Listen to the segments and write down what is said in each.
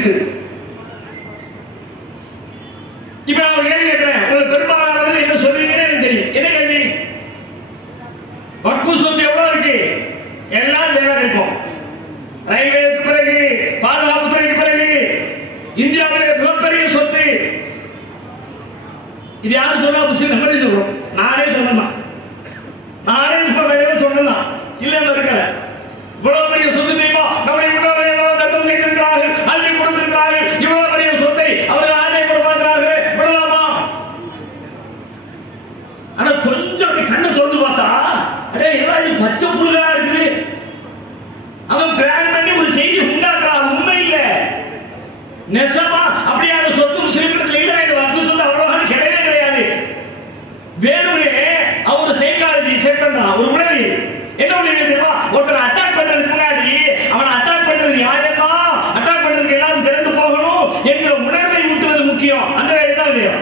இருக்குது. இப்ப நான் ஒரு கேள்வி கேட்கிறேன், உங்களுக்கு பெரும்பாலானவர்கள் என்ன சொல்றீங்கன்னு எனக்கு தெரியும். என்ன கேள்வி? வக்ஃபு சொத்து எவ்வளவு இருக்கு? எல்லாம் தேவை இருக்கும். ரயில்வேக்கு பிறகு, பாதுகாப்புத்துறைக்கு பிறகு இந்தியாவிலே மிகப்பெரிய சொத்து. இது யாரு சொன்னா? முஸ்லிம் நம்மளே சொல்றோம். நானே சொன்னதான், நானே சொன்னதான், இல்ல இருக்கல. இவ்வளவு பெரிய சொத்து தெரியுமா? நம்முடைய முன்னோர்கள் எவ்வளவு தர்மம் செய்திருக்கிறார்கள், அள்ளி கொடுத்திருக்கிறார்கள். இவ்வளவு பெரிய சொத்தை அவர்கள் ஆணை கொடுப்பார்கள், விடலாமா? ஆனா கொஞ்சம் அப்படி கண்ணை திறந்து பார்த்தா, அடே எல்லாம் பச்சை புழுகா இருக்குது. அவன் பிளான் பண்ணி ஒரு செய்தி உண்டாக்குறான். உண்மை இல்ல, நெசமா அப்படியான சொத்து முஸ்லிம்களுக்கு இல்ல. இந்த வக்ஃபு சொத்து அவ்வளவு கிடையவே கிடையாது. வேணுமே அவர் சைக்காலஜி செட் பண்றான். ஒரு உணவு என்ன உணவு தெரியுமா? ஒருத்தர் அட்டாக் பண்றதுக்கு முன்னாடி அவனை அட்டாக் பண்றது நியாயமா, அட்டாக் பண்றதுக்கு எல்லாரும் தெரிந்து போகணும் என்கிற உணர்வை ஊட்டுவது முக்கியம். அந்த என்ன இல்லையா?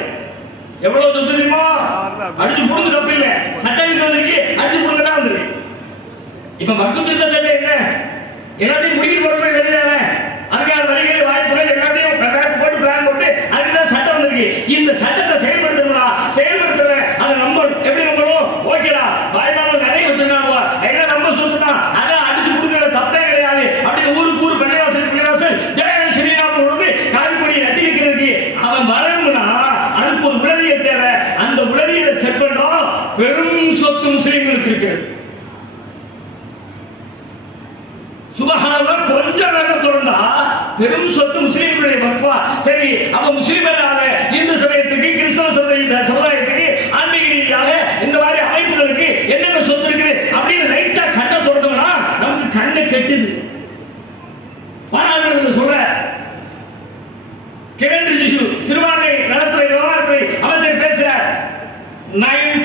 எவ்வளவு சொத்து தெரியுமா? அடிச்சு கொடுங்க, தப்பு இல்லை. சட்டம் வந்திருக்கு, அடிச்சு கொடுங்க தான் வந்துருக்கு. இப்ப வக்ஃபு திட்டத்தில் என்ன எல்லாத்தையும் முடிவு போறது வெளியான அதுக்கான வழிகளை வாய்ப்புகள் எல்லாத்தையும் போட்டு பிளான் போட்டு அதுக்குதான் சட்டம் வந்திருக்கு. இந்த சட்டத்தை செயல்படுத்தணும்னா செயல்படுத்தல அதை நம்ம எப்படி நம்பணும்? ஓகேடா, வாய்ப்பாளர் நிறைய வச்சிருக்காங்க, எல்லாம் நம்ம சொத்து தான், அதான் அடிச்சு கொடுக்கிற தப்பே கிடையாது. அப்படி ஊருக்கு ஊர் பள்ளிவாசல் ஜெய ஸ்ரீராம் வந்து காவிப்படியை நட்டி வைக்கிறதுக்கு அவன் வரணும்னா அதுக்கு ஒரு உளவியல் தேவை. அந்த உளவியலை செட் பண்றோம். பெரும் சொத்து முஸ்லிம்களுக்கு இருக்கிறது. சுபஹானல்லாஹ், கொஞ்சம் நேரம் தொடர்ந்தா பெரும் சொத்து முஸ்லிம்களுடைய வக்ஃபா. சரி, அப்ப முஸ்லிம் அல்லாத இந்து சமயத்துக்கு, கிறிஸ்தவ சமுதாயத்துக்கு, ஆன்மீக ரீதியாக இந்த மாதிரி அமைப்புகளுக்கு என்னென்ன சொத்து இருக்குது அப்படின்னு லைட்டா கண்ணை தொடர்ந்தோம்னா நமக்கு கண்ணை கெட்டுது. பாராளுமன்றத்தில் சொல்ற கிரண் ரிஜிஜு சிறுபான்மை நலத்துறை விவகாரத்துறை அமைச்சர் பேசுற 9